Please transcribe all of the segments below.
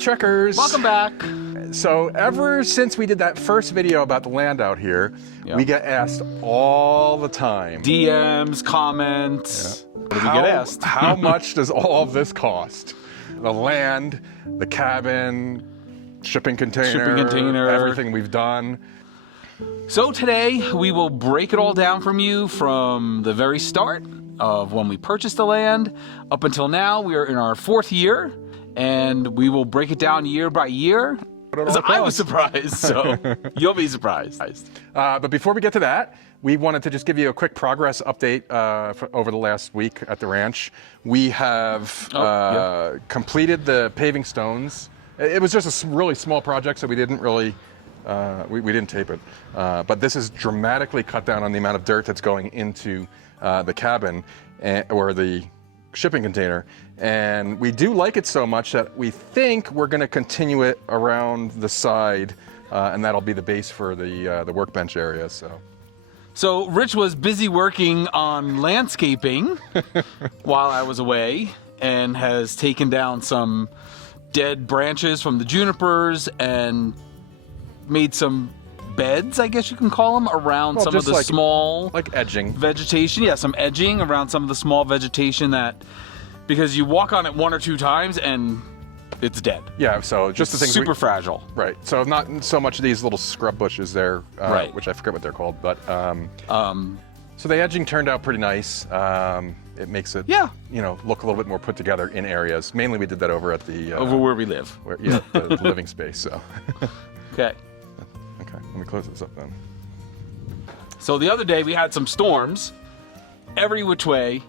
Trekkers! Welcome back. So ever since we did that first video about the land out here, we get asked all the time. DMs, comments. Yeah. What do we get asked? How much does all of this cost? The land, the cabin, shipping container, everything we've done. So today we will break it all down from you from the very start of when we purchased the land up until now. We are in our 4th year, and we will break it down year by year. I was surprised, so you'll be surprised. But before we get to that, we wanted to just give you a quick progress update over the last week at the ranch. We have completed the paving stones. It was just a really small project, so we didn't really, we didn't tape it. But this has dramatically cut down on the amount of dirt that's going into the cabin or the shipping container. And we do like it so much that we think we're going to continue it around the side, and that'll be the base for the workbench area. So Rich was busy working on landscaping while I was away, and has taken down some dead branches from the junipers and made some beds, I guess you can call them, around some of the small edging vegetation. Yeah, some edging around some of the small vegetation that, because you walk on it 1 or 2 times and it's dead. Yeah, so just the things super fragile. Right. So not so much these little scrub bushes there, right, which I forget what they're called, but so the edging turned out pretty nice. It makes it, you know, look a little bit more put together in areas. Mainly we did that over at the over where we live. The living space. So. Okay. Okay. Let me close this up then. So the other day we had some storms, every which way,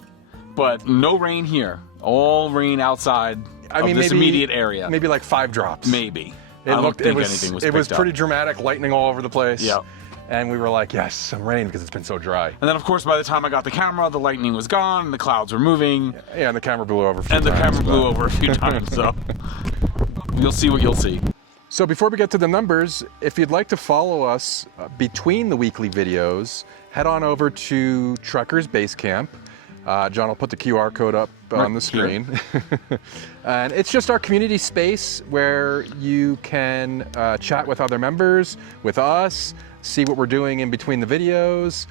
but no rain here. All rain outside of this immediate area. Maybe like 5 drops. Maybe. I don't think anything was picked up. It was pretty dramatic, lightning all over the place. Yeah. And we were like, yes, some rain because it's been so dry. And then, of course, by the time I got the camera, the lightning was gone, and the clouds were moving. Yeah, and the camera blew over a few times. And the camera blew over a few times, so you'll see what you'll see. So before we get to the numbers, if you'd like to follow us between the weekly videos, head on over to Trekkers Base Camp. John will put the QR code up on the screen. And it's just our community space where you can chat with other members, with us, see what we're doing in between the videos.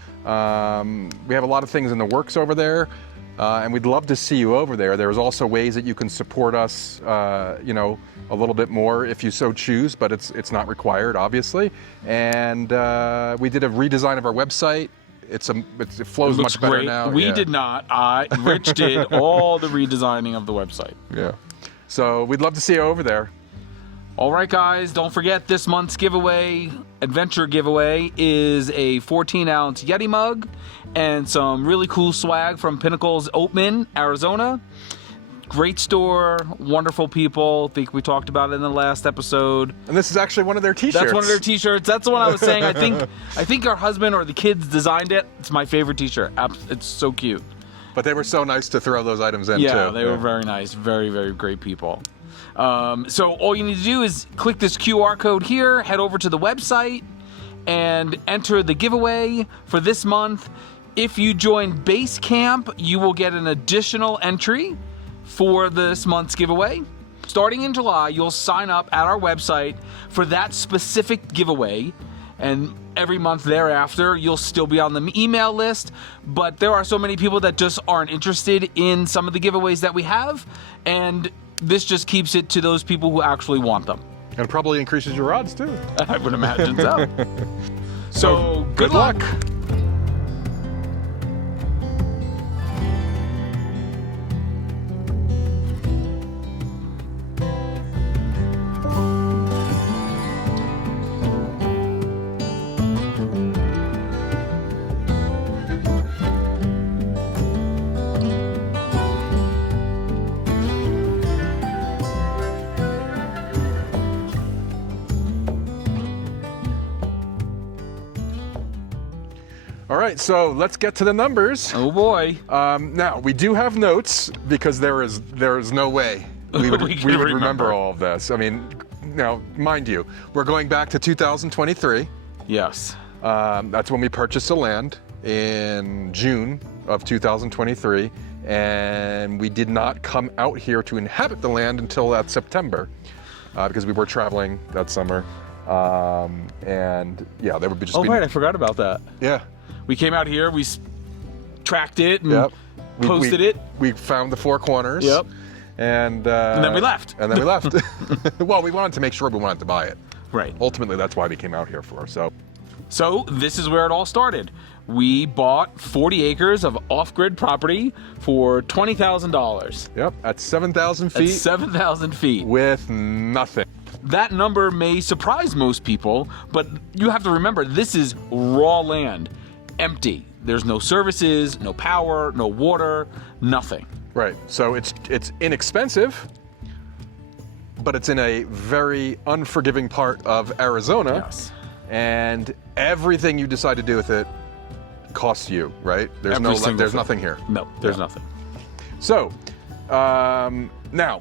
We have a lot of things in the works over there, and we'd love to see you over there. There's also ways that you can support us, you know, a little bit more if you so choose, but it's not required, obviously. And we did a redesign of our website. It flows much better now. We did not. Rich did all the redesigning of the website. Yeah. So we'd love to see you over there. All right, guys, don't forget this month's giveaway, adventure giveaway, is a 14-ounce Yeti mug and some really cool swag from Pinnacles Oatman, Arizona. Great store, wonderful people. I think we talked about it in the last episode. And this is actually one of their t-shirts. That's one of their t-shirts. That's the one I was saying. I think our husband or the kids designed it. It's my favorite t-shirt. It's so cute. But they were so nice to throw those items in, too. Yeah, they were very nice. Very, very great people. So all you need to do is click this QR code here, head over to the website, and enter the giveaway for this month. If you join Base Camp, you will get an additional entry for this month's giveaway. Starting in July, you'll sign up at our website for that specific giveaway, and every month thereafter you'll still be on the email list. But there are so many people that just aren't interested in some of the giveaways that we have, and this just keeps it to those people who actually want them. And it probably increases your odds too. I would imagine so. So good luck. All right, so let's get to the numbers. Oh boy. Now, we do have notes because there is no way we would remember all of this. I mean, now, mind you, we're going back to 2023. Yes. That's when we purchased the land in June of 2023, and we did not come out here to inhabit the land until that September. because we were traveling that summer. And yeah, that would be just. Oh, right, I forgot about that. Yeah. We came out here, we tracked it and Yep. posted it. We found the four corners. Yep. And then we left. And then we left. Well, we wanted to make sure we wanted to buy it. Right. Ultimately, that's why we came out here for. So this is where it all started. We bought 40 acres of off-grid property for $20,000. Yep, at 7,000 feet. At 7,000 feet. With nothing. That number may surprise most people, but you have to remember this is raw land, empty. There's no services, no power, no water, nothing. Right. So it's inexpensive, but it's in a very unforgiving part of Arizona. Yes. And everything you decide to do with it costs you, right? There's nothing here. No, there's nothing. So, now,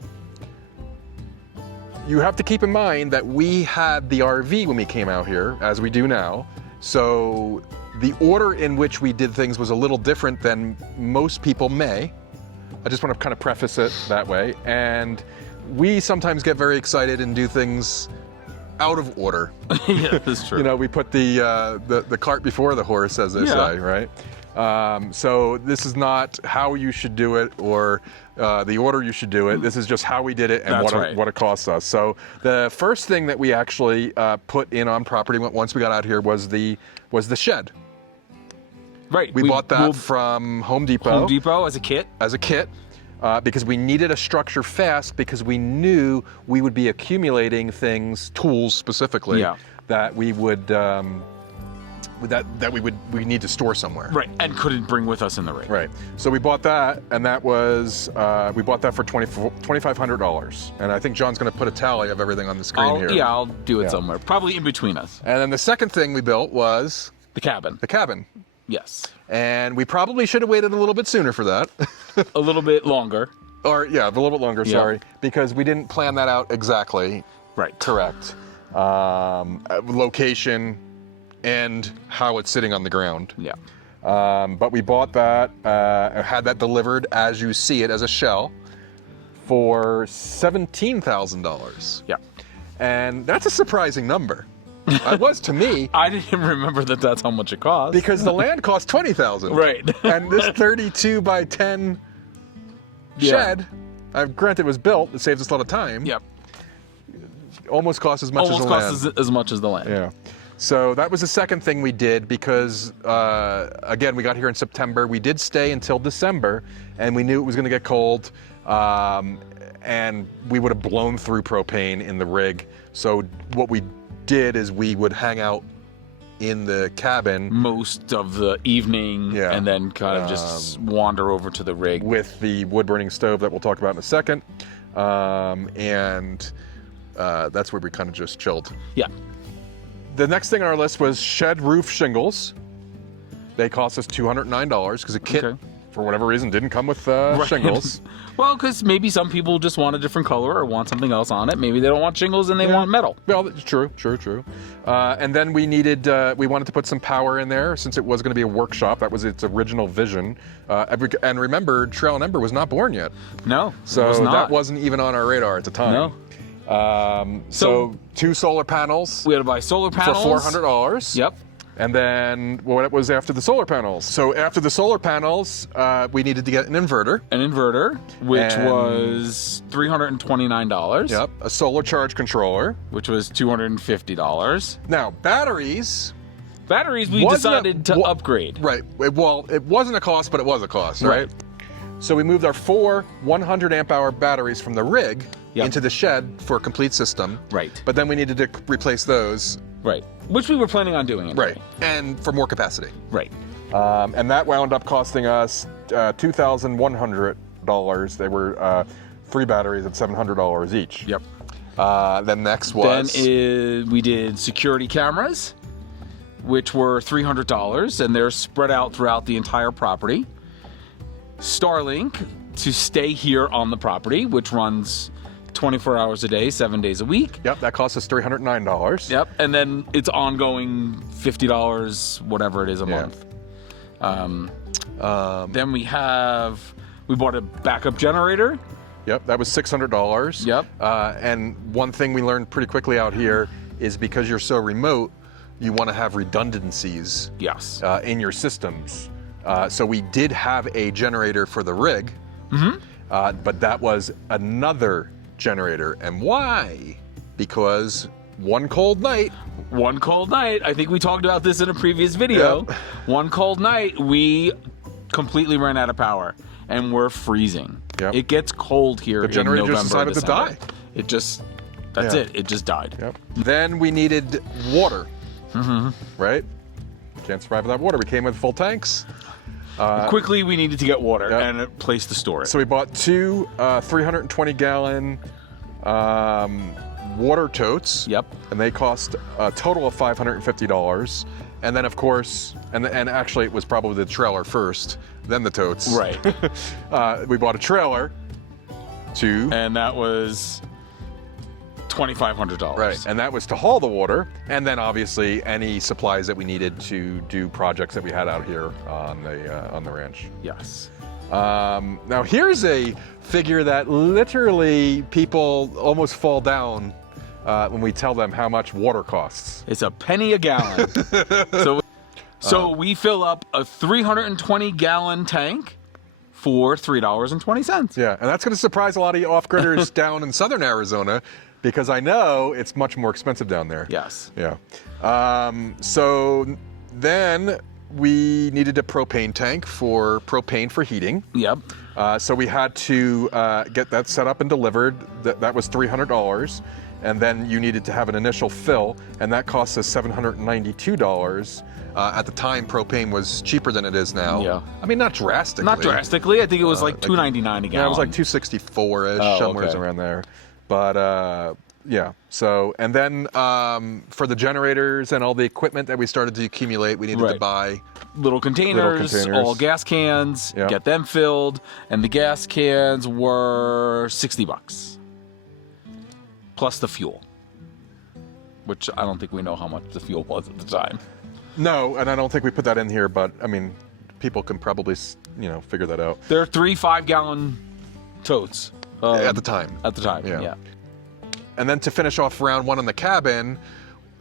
you have to keep in mind that we had the RV when we came out here, as we do now. So, the order in which we did things was a little different than most people may. I just want to kind of preface it that way. And we sometimes get very excited and do things out of order. Yeah, that's true. You know, we put the cart before the horse, as they say, right? So this is not how you should do it or the order you should do it. This is just how we did it and what it costs us. So the first thing that we actually put in on property once we got out here was the shed. Right. We bought that from Home Depot. Home Depot as a kit. As a kit. Because we needed a structure fast, because we knew we would be accumulating things, tools specifically, that we would we need to store somewhere. Right, and couldn't bring with us in the rig. Right. So we bought that, and that was we bought that for $2,500. And I think John's going to put a tally of everything on the screen here. Yeah, I'll do it somewhere, probably in between us. And then the second thing we built was the cabin. The cabin. Yes. And we probably should have waited a little bit sooner for that. A little bit longer. Or, yeah, a little bit longer, sorry. Because we didn't plan that out exactly. Right. Correct. Location and how it's sitting on the ground. Yeah. But we bought that, had that delivered as you see it, as a shell, for $17,000. Yeah. And that's a surprising number. It was to me. I didn't remember that that's how much it cost. Because the land cost $20,000. Right. And this 32 by 10 shed, granted it was built, it saves us a lot of time. Yep. Almost cost as much as the land. Almost cost as much as the land. Yeah. So that was the second thing we did because, again, we got here in September. We did stay until December, and we knew it was going to get cold, and we would have blown through propane in the rig. So what we did is we would hang out in the cabin most of the evening, and then kind of just wander over to the rig with the wood-burning stove that we'll talk about in a second, and that's where we kind of just chilled. Yeah. The next thing on our list was shed roof shingles. They cost us $209 because a kit, for whatever reason, didn't come with shingles. Well, because maybe some people just want a different color or want something else on it. Maybe they don't want shingles and they want metal. Well, true. And then we wanted to put some power in there since it was going to be a workshop. That was its original vision. And remember, Trail and Ember was not born yet. No, so it was not. That wasn't even on our radar at the time. No. So 2 solar panels. We had to buy solar panels for $400. Yep. And then what was after the solar panels? So after the solar panels, we needed to get an inverter. An inverter, which was $329. Yep. A solar charge controller, which was $250. Now batteries. Batteries, we decided to upgrade. Right. Well, it wasn't a cost, but it was a cost, right? So we moved our 4 100 amp hour batteries from the rig into the shed for a complete system. Right. But then we needed to replace those. Right. Which we were planning on doing. Anyway. Right. And for more capacity. Right. And that wound up costing us $2,100. They were 3 batteries at $700 each. Yep. Then next was... Then we did security cameras, which were $300, and they're spread out throughout the entire property. Starlink to stay here on the property, which runs 24 hours a day, 7 days a week. Yep, that cost us $309. Yep, and then it's ongoing $50, whatever it is a month. Then we bought a backup generator Yep, that was $600. Yep. And one thing we learned pretty quickly out here is because you're so remote, you want to have redundancies Yes. in your systems. So we did have a generator for the rig, but that was another generator. And why? Because one cold night. One cold night, I think we talked about this in a previous video. Yep. One cold night, we completely ran out of power and we're freezing. Yep. It gets cold here. The generator in just November, decided to December. die. It just, that's Yeah. it. It just died. Yep. Then we needed water, right? Can't survive without water. We came with full tanks. Quickly, we needed to get water Yep. and a place to store it. So we bought two 320-gallon water totes. Yep. And they cost a total of $550. And then, of course, and actually it was probably the trailer first, then the totes. Right. We bought a trailer to... And that was $2,500. Right, and that was to haul the water, and then obviously any supplies that we needed to do projects that we had out here on the ranch. Yes. Now here's a figure that literally people almost fall down when we tell them how much water costs. It's a penny a gallon. So we fill up a 320-gallon tank for $3.20. Yeah, and that's going to surprise a lot of you off-gridders down in southern Arizona, because I know it's much more expensive down there. Yes. Yeah. So then we needed a propane tank for propane for heating. Yep. So we had to get that set up and delivered. That was $300. And then you needed to have an initial fill, and that cost us $792. At the time, propane was cheaper than it is now. Yeah. I mean, not drastically. Not drastically. I think it was like $2.99 a gallon. Yeah, it was like $2.64-ish, somewhere okay. around there. But yeah, so, and then for the generators and all the equipment that we started to accumulate, we needed to buy little containers, all gas cans, Yep. get them filled, and the gas cans were $60. Plus the fuel, which I don't think we know how much the fuel was at the time. No, and I don't think we put that in here, but I mean, people can probably, figure that out. There are 3 5-gallon totes. At the time. At the time, Yeah. yeah. And then to finish off round one in the cabin,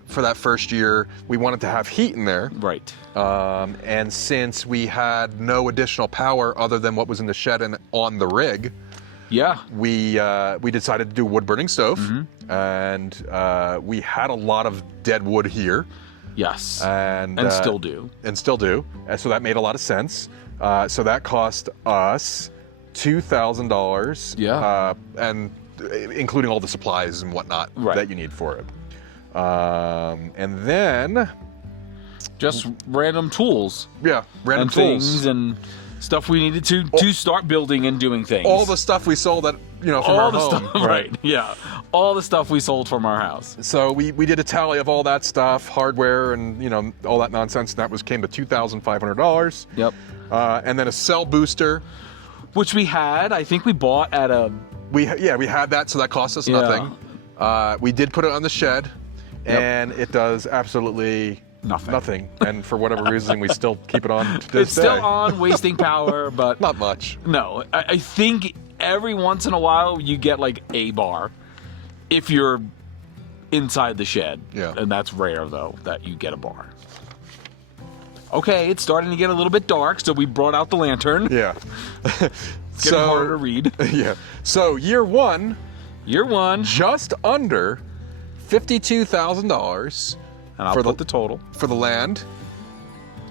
for that first year, we wanted to have heat in there. Right. And since we had no additional power other than what was in the shed and on the rig, Yeah. we decided to do a wood burning stove, and we had a lot of dead wood here. Yes. And still do. And still do. And so that made a lot of sense. So that cost us $2,000. Yeah. And including all the supplies and whatnot that you need for it. And then Just random tools. Yeah, random and tools. things and stuff we needed to start building and doing things. All the stuff we sold from our home. Stuff, right? Yeah, all the stuff we sold from our house. So we did a tally of all that stuff, hardware and all that nonsense, and that came to $2,500. Yep. And then a cell booster. Which we had. I think we bought at a. We had that, so that cost us nothing. We did put it on the shed, and it does absolutely nothing. And for whatever reason, we still keep it on to this It's still on, wasting power, but not much. No, I think every once in a while you get like a bar if you're inside the shed. Yeah. And that's rare though that you get a bar. Okay, it's starting to get a little bit dark, so we brought out the lantern. Yeah. It's getting harder to read. Yeah. So year one, just under $52,000. And I'll put the total. For the land,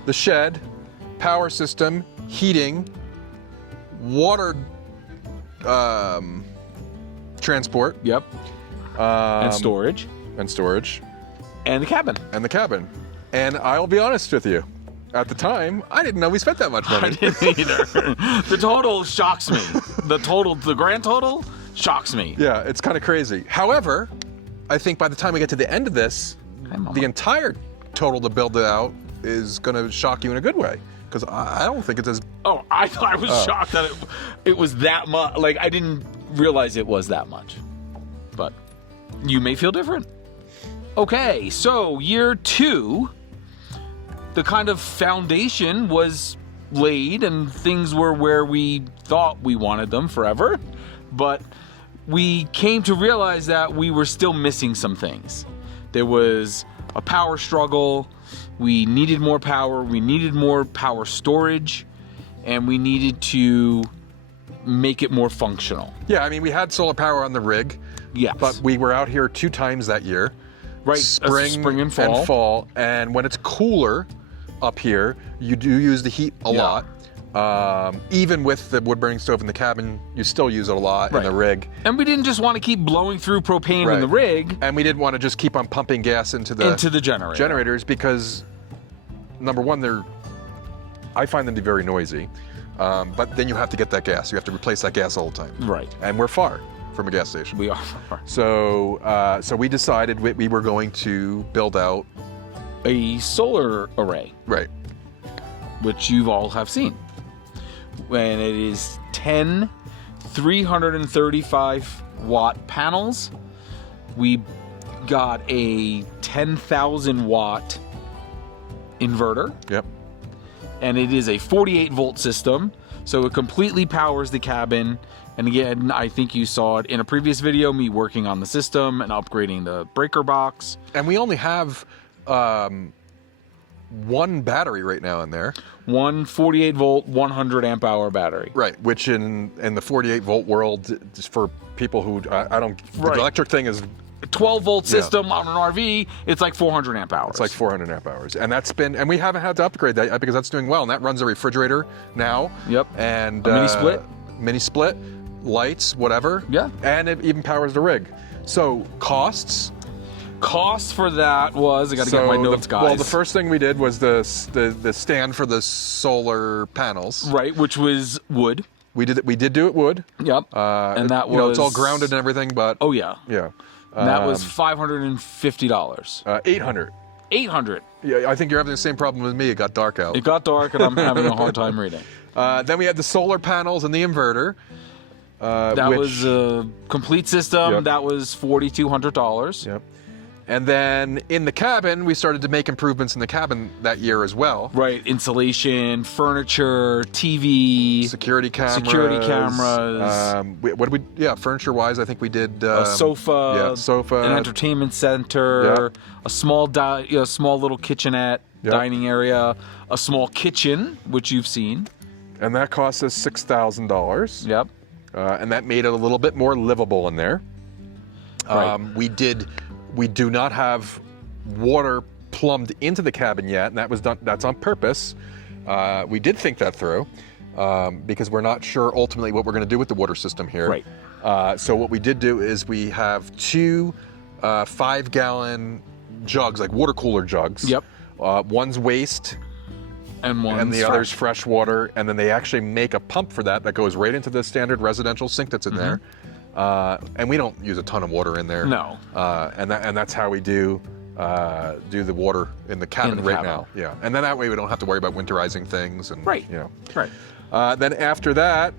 the shed, power system, heating, water transport. Yep. And storage. And storage. And the cabin. And the cabin. And I'll be honest with you. At the time, I didn't know we spent that much money. I didn't either. The total shocks me. The grand total shocks me. Yeah, it's kind of crazy. However, I think by the time we get to the end of this, the entire total to build it out is going to shock you in a good way. Because I don't think it's as... Oh, I thought I was shocked that it was that much. Like, I didn't realize it was that much. But you may feel different. Okay, so year two, the kind of foundation was laid and things were where we thought we wanted them forever. but we came to realize that we were still missing some things. There was a power struggle. We needed more power. We needed more power storage, and we needed to make it more functional. Yeah, I mean, we had solar power on the rig. Yes. But we were out here 2 times that year. Right, Spring and fall. And when it's cooler up here, you do use the heat a lot. Even with the wood burning stove in the cabin, you still use it a lot in the rig. And we didn't just want to keep blowing through propane in the rig. And we didn't want to just keep on pumping gas into the generators because, number one, I find them to be very noisy. But then you have to get that gas. You have to replace that gas all the time. Right. And we're far from a gas station. We are far. So we decided we were going to build out a solar array. Right. Which you all have seen. And it is 10 335 watt panels. We got a 10,000 watt inverter. Yep. And it is a 48 volt system, so it completely powers the cabin. And again, I think you saw it in a previous video, me working on the system and upgrading the breaker box. And we only have one battery right now in there. One 48 volt, 100 amp hour battery. Right, which in the 48 volt world, just for people who I don't, the electric thing is. 12 volt system on an RV, it's like 400 amp hours. It's like 400 amp hours. And and we haven't had to upgrade that because that's doing well. And that runs a refrigerator now. Yep. And a mini split. Mini split, lights, whatever. Yeah. And it even powers the rig. So costs. Cost for that was, I got to get my notes, guys. Well, the first thing we did was the stand for the solar panels. Right, which was wood. We did do it wood. Yep. And that was, it's all grounded and everything, but oh yeah. Yeah. And that was $550. $800. $800. Yeah, I think you're having the same problem with me. It got dark out. It got dark, and I'm having a hard time reading. Then we had the solar panels and the inverter. That was a complete system. Yep. That was $4,200. Yep. And then in the cabin, we started to make improvements in the cabin that year as well. Right, insulation, furniture, TV, security cameras. Furniture-wise, I think we did a sofa, an entertainment center, a small little kitchenette, dining area, a small kitchen, which you've seen. And that cost us $6,000. Yep. And that made it a little bit more livable in there. Right. We do not have water plumbed into the cabin yet, and that's on purpose. We did think that through because we're not sure ultimately what we're going to do with the water system here. Right. So what we did do is we have 2 5-gallon jugs, like water cooler jugs. Yep. One's waste. And the other's fresh water, and then they actually make a pump for that goes right into the standard residential sink that's in there. And we don't use a ton of water in there. No. And that's how we do the water in the cabin now. Yeah. And then that way we don't have to worry about winterizing things. And, right. You know. Right. Then after that,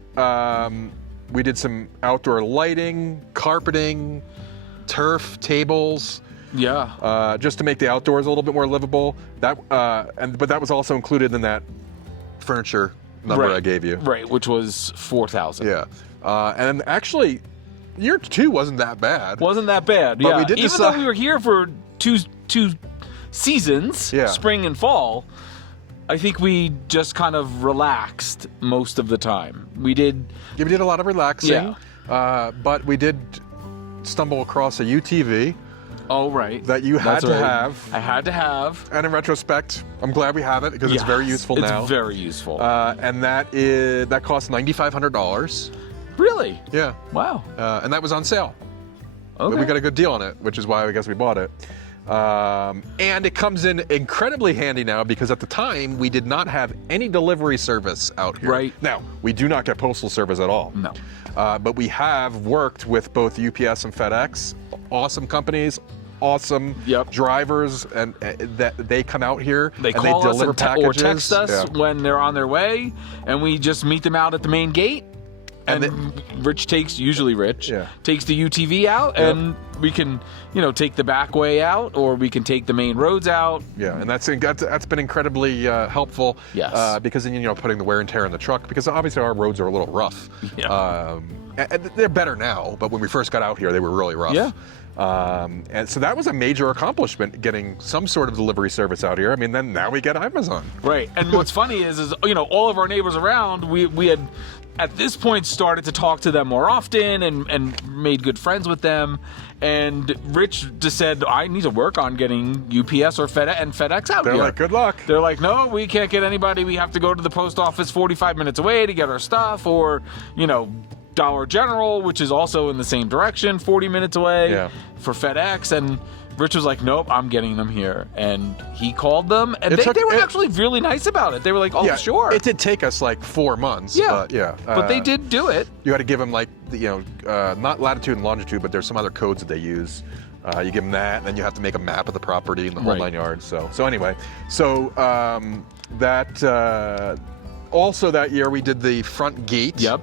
we did some outdoor lighting, carpeting, turf, tables. Yeah. Just to make the outdoors a little bit more livable. But that was also included in that furniture number I gave you. Right, which was $4,000. Yeah. And actually, year 2 wasn't that bad. Wasn't that bad. But yeah. we did Even though we were here for two seasons, spring and fall, I think we just kind of relaxed most of the time. We did a lot of relaxing. Yeah. But we did stumble across a UTV. Oh, right. That you had to have. I had to have. And in retrospect, I'm glad we have it because it's very useful now. It's very useful. And that cost $9,500. Really? Yeah. Wow. And that was on sale. Okay. But we got a good deal on it, which is why I guess we bought it. And it comes in incredibly handy now because at the time we did not have any delivery service out here. Right. Now, we do not get postal service at all. No. But we have worked with both UPS and FedEx, awesome companies, awesome drivers, and that they come out here they and call they deliver us packages. Or text us when they're on their way, and we just meet them out at the main gate. And Rich takes the UTV out, and we can, take the back way out, or we can take the main roads out. Yeah, and that's been incredibly helpful. Yes. Because then, putting the wear and tear in the truck, because obviously our roads are a little rough. Yeah. And they're better now, but when we first got out here, they were really rough. Yeah. And so that was a major accomplishment, getting some sort of delivery service out here. I mean, then now we get Amazon. Right. And what's funny is all of our neighbors around, we had at this point started to talk to them more often and made good friends with them. And Rich just said, I need to work on getting UPS or FedEx out They're here. like, good luck. They're like, no, we can't get anybody. We have to go to the post office 45 minutes away to get our stuff, or, Dollar General, which is also in the same direction, 40 minutes away for FedEx. And Rich was like, nope, I'm getting them here. And he called them, and they were actually really nice about it. They were like, oh, sure. It did take us like 4 months. Yeah. But but they did do it. You had to give them like, not latitude and longitude, but there's some other codes that they use. You give them that, and then you have to make a map of the property and the whole 9 yards. So anyway, also that year we did the front gate. Yep.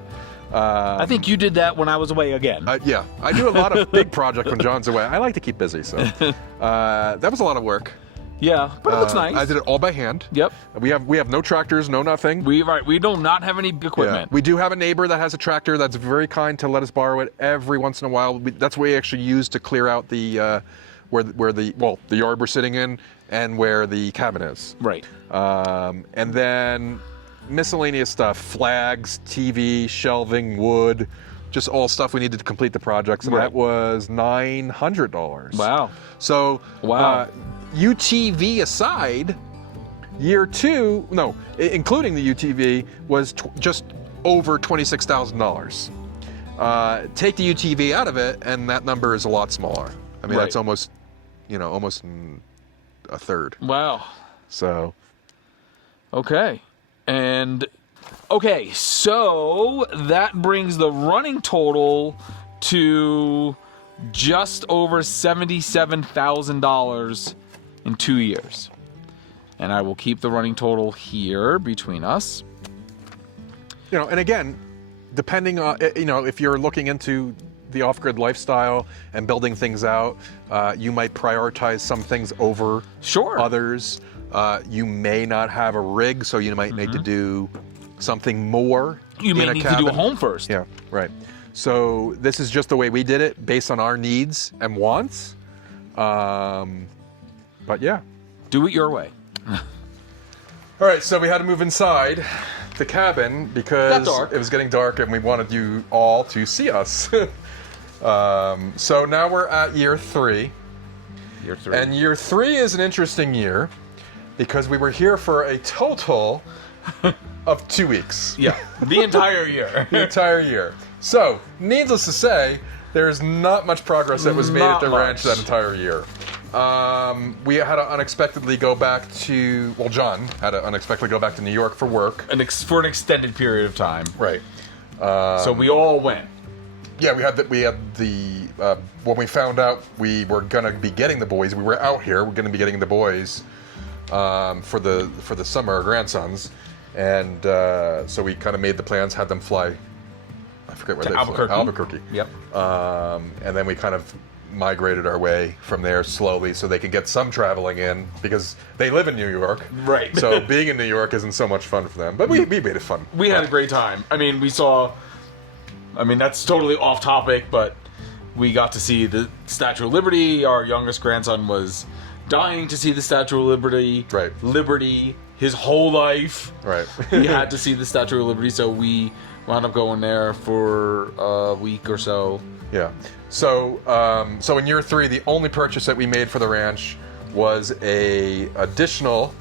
I think you did that when I was away again. Yeah, I do a lot of big projects when John's away. I like to keep busy, so that was a lot of work. Yeah, but it looks nice. I did it all by hand. Yep. We have no tractors, no nothing. We do not have any equipment. Yeah. We do have a neighbor that has a tractor that's very kind to let us borrow it every once in a while. That's what we actually use to clear out the where the yard we're sitting in and where the cabin is. Right. And then miscellaneous stuff: flags, TV, shelving, wood, just all stuff we needed to complete the projects, and that was $900. Wow. So, UTV aside, year two, including the UTV, was just over $26,000. Take the UTV out of it, and that number is a lot smaller. I mean, that's almost a third. Wow. So. Okay. So that brings the running total to just over $77,000 in 2 years. And I will keep the running total here between us. And again, depending on, if you're looking into the off-grid lifestyle and building things out, you might prioritize some things over others. You may not have a rig, so you might need to do something more. You may need to do a home first. Yeah, right. So this is just the way we did it, based on our needs and wants. But yeah. Do it your way. All right, so we had to move inside the cabin because it was getting dark and we wanted you all to see us. So now we're at year 3. Year 3. And year 3 is an interesting year, because we were here for a total of 2 weeks. Yeah, the entire year. The entire year. So, needless to say, there's not much progress that was made at the ranch that entire year. We had to unexpectedly go back to, John had to unexpectedly go back to New York for work. For an extended period of time. Right. So we all went. Yeah, we had when we found out we were going to be getting the boys, we were out here, we're going to be getting the boys for the summer, our grandsons, and so we kind of made the plans, had them fly. I forget where they flew. Albuquerque. Yep. And then we kind of migrated our way from there slowly, so they could get some traveling in, because they live in New York. Right. So being in New York isn't so much fun for them, but we made it fun. We had a great time. I mean, that's totally off topic, but we got to see the Statue of Liberty. Our youngest grandson was dying to see the Statue of Liberty. Right. Liberty, his whole life. Right. He had to see the Statue of Liberty, so we wound up going there for a week or so. Yeah. So in year 3, the only purchase that we made for the ranch was a additional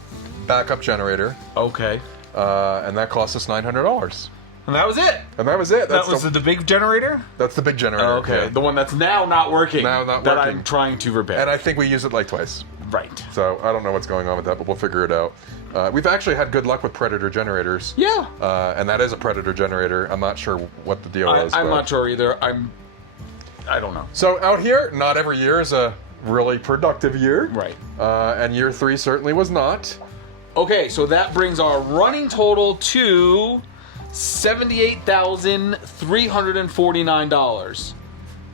backup generator. Okay. And that cost us $900. And that was it. That's that was the big generator? That's the big generator. Oh, okay. Yeah. The one that's now not working. That I'm trying to repair. And I think we used it like twice. Right. So I don't know what's going on with that, but we'll figure it out. We've actually had good luck with Predator generators. Yeah. And that is a Predator generator. I'm not sure what the deal is. I'm not sure either. I don't know. So out here, not every year is a really productive year. Right. And year 3 certainly was not. Okay, so that brings our running total to $78,349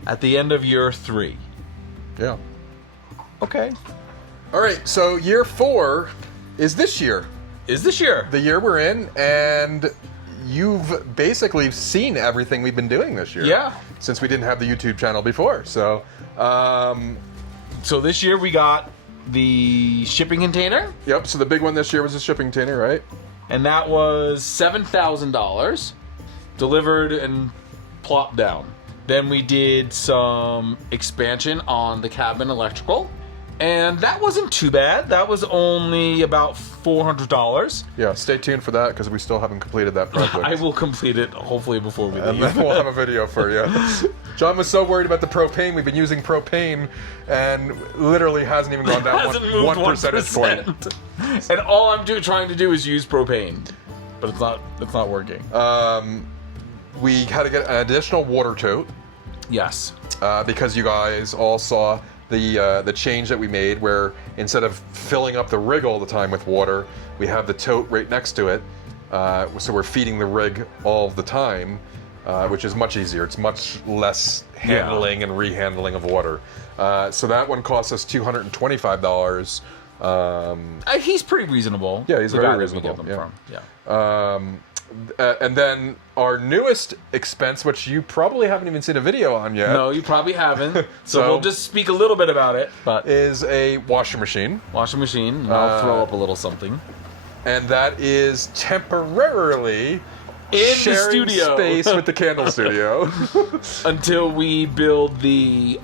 at the end of year 3. Yeah. Okay. All right, so year 4 is this year. Is this year? The year we're in, and you've basically seen everything we've been doing this year. Yeah. Since we didn't have the YouTube channel before. So, So this year we got the shipping container, yep, so the big one this year was the shipping container, right? and that was $7,000 delivered and plopped down. Then we did some expansion on the cabin electrical, and that wasn't too bad. That was only about $400. Yeah, stay tuned for that because we still haven't completed that project. I will complete it hopefully before we And leave. then we'll have a video for you. John was so worried about the propane. We've been using propane and literally hasn't even gone down Hasn't moved one percentage point. And all I'm trying to do is use propane, but it's not working. We had to get an additional water tote Yes. because you guys all saw the change that we made where instead of filling up the rig all the time with water, we have the tote right next to it. So we're feeding the rig all the time, which is much easier. It's much less handling and rehandling of water. So that one cost us $225. He's pretty reasonable. Yeah, he's the very guy that we reasonable, get them yeah. from. Yeah. And then our newest expense, which you probably haven't even seen a video on yet, No, you probably haven't. So, So- we'll just speak a little bit about it. But is a washing machine. washing machine, and I'll throw up a little something. And that is temporarily In the sharing studio. space with the candle studio. Until we build the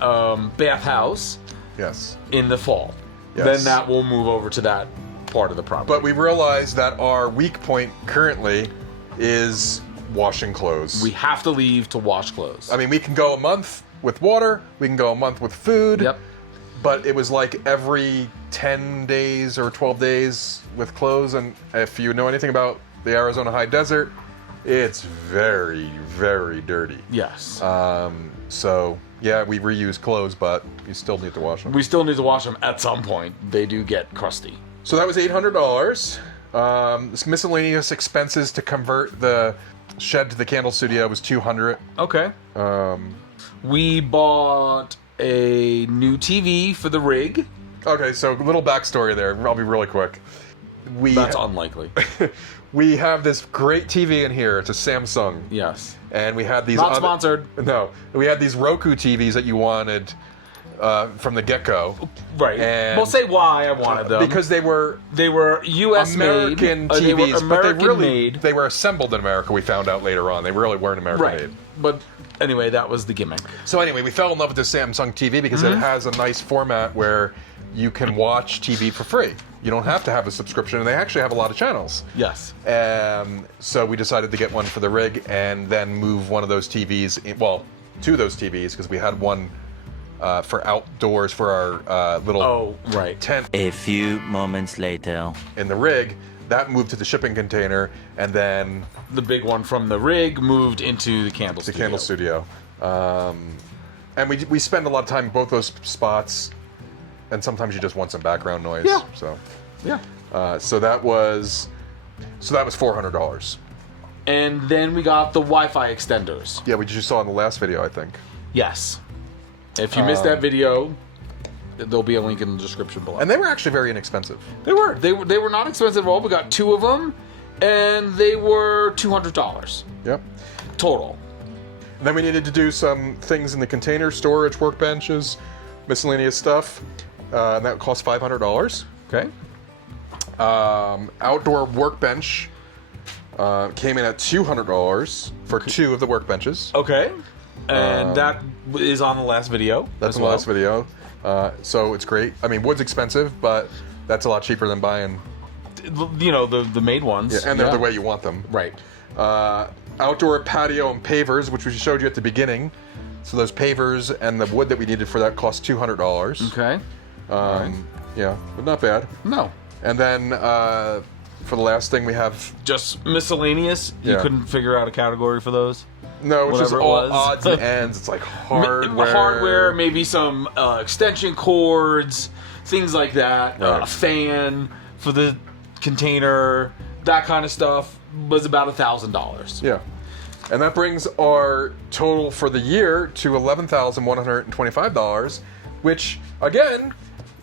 bathhouse Yes. in the fall. Yes. Then that will move over to that part of the property. But we realized that our weak point currently is washing clothes. we have to leave to wash clothes. I mean, we can go a month with water, we can go a month with food. Yep. But it was like every 10 days or 12 days with clothes. And if you know anything about the Arizona high desert, it's very, very dirty. Yes. So, yeah, we reuse clothes, but you still need to wash them. we still need to wash them at some point. They do get crusty. So that was $800. This miscellaneous expenses to convert the shed to the candle studio was $200. Okay. We bought a new TV for the rig. Okay, so a little backstory there. I'll be really quick. That's unlikely. We have this great TV in here. It's a Samsung. Yes. And we had these Not sponsored. No, we had these Roku TVs that you wanted from the get-go. Right. And We'll say why I wanted them. because they were U.S. American made. TVs, They were but American they really made. they were assembled in America. We found out later on they really weren't American Right. made. But anyway, that was the gimmick. So anyway, we fell in love with this Samsung TV because it has a nice format where you can watch TV for free. You don't have to have a subscription, and they actually have a lot of channels. Yes. So we decided to get one for the rig and then move one of those TVs, two of those TVs, because we had one for outdoors for our little tent A few moments later. in the rig. That moved to the shipping container, and then The big one from the rig moved into the candle the studio. candle studio. And we spend a lot of time in both those spots, and sometimes you just want some background noise. Yeah. So, Yeah. so that was $400. And then we got the Wi-Fi extenders. Yeah, we just saw in the last video, I think. Yes. If you missed that video, there'll be a link in the description below. And they were actually very inexpensive. They were not expensive at all. We got 2 of them, and they were $200 Yep. total. And then we needed to do some things in the container storage, workbenches, miscellaneous stuff, and that cost $500. Okay. Outdoor workbench came in at $200 for 2 of the workbenches. Okay. And that is on the last video. That's as in the last video. So it's great. I mean, wood's expensive, but that's a lot cheaper than buying. You know, the made ones. Yeah, and they're the way you want them. Right. Outdoor patio and pavers, which we showed you at the beginning. So those pavers and the wood that we needed for that cost $200. Okay. Yeah, but not bad. No. And then for the last thing we have, Just miscellaneous. You Yeah. couldn't figure out a category for those. no, it's just Whatever it all was. odds and ends. It's like hardware. Hardware, maybe some extension cords, things like that. Right. A fan for the container, that kind of stuff was about $1,000. Yeah. And that brings our total for the year to $11,125, which, again,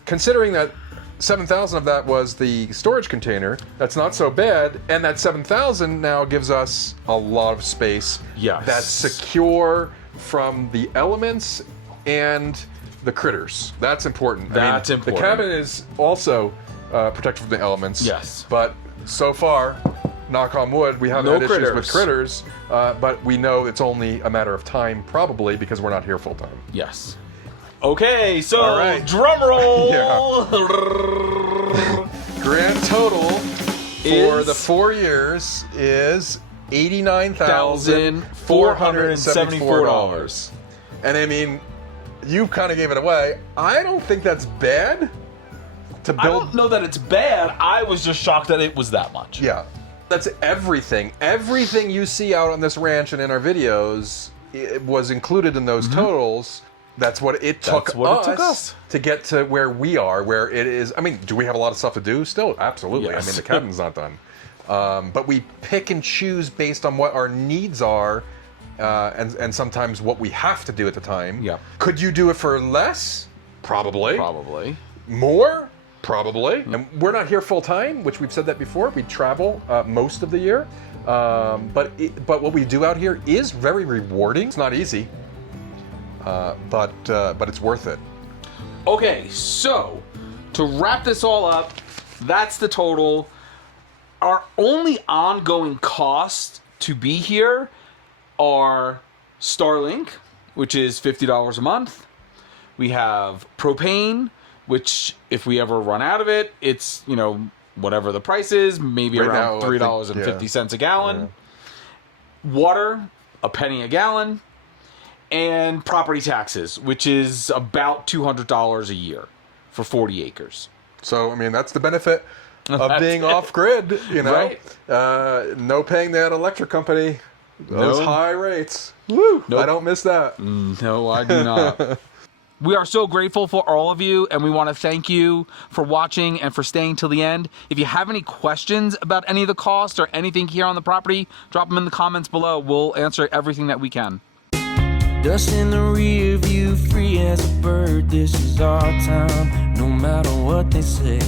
considering that 7,000 of that was the storage container, that's not so bad, and that 7,000 now gives us a lot of space. Yes. That's secure from the elements and the critters. That's important. That's important. The cabin is also protected from the elements. Yes. But so far, knock on wood, we haven't No had critters. issues with critters, but we know it's only a matter of time, probably, because we're not here full time. Yes. Okay, so All right. drum roll. Grand total for the 4 years is $89,474. And I mean, you kind of gave it away. I don't think that's bad to build. I don't know that it's bad. I was just shocked that it was that much. Yeah. That's everything. Everything you see out on this ranch and in our videos it was included in those totals. That's what it took us to get to where we are, where it is. I mean, do we have a lot of stuff to do still? Absolutely. Yes. I mean, the cabin's not done. But we pick and choose based on what our needs are and sometimes what we have to do at the time. Yeah. Could you do it for less? Probably. Probably. More? Probably. And we're not here full time, which we've said that before. We travel most of the year. But what we do out here is very rewarding. It's not easy, but it's worth it. Okay, so to wrap this all up, that's the total. Our only ongoing costs to be here are Starlink, which is $50 a month. We have propane, which if we ever run out of it, it's, you know, whatever the price is, maybe Right around now, I think, $3.50 a gallon. Water, a penny a gallon. And property taxes, which is about $200 a year for 40 acres. So, I mean, that's the benefit of being off-grid, you know. Right. No paying that electric company those No. high rates. Woo! Nope. I don't miss that. No, I do not. We are so grateful for all of you, and we want to thank you for watching and for staying till the end. If you have any questions about any of the costs or anything here on the property, drop them in the comments below. We'll answer everything that we can. Dust in the rear view, free as a bird. This is our time, no matter what they say.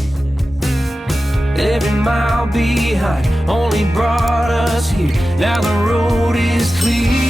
Every mile behind only brought us here. Now the road is clear.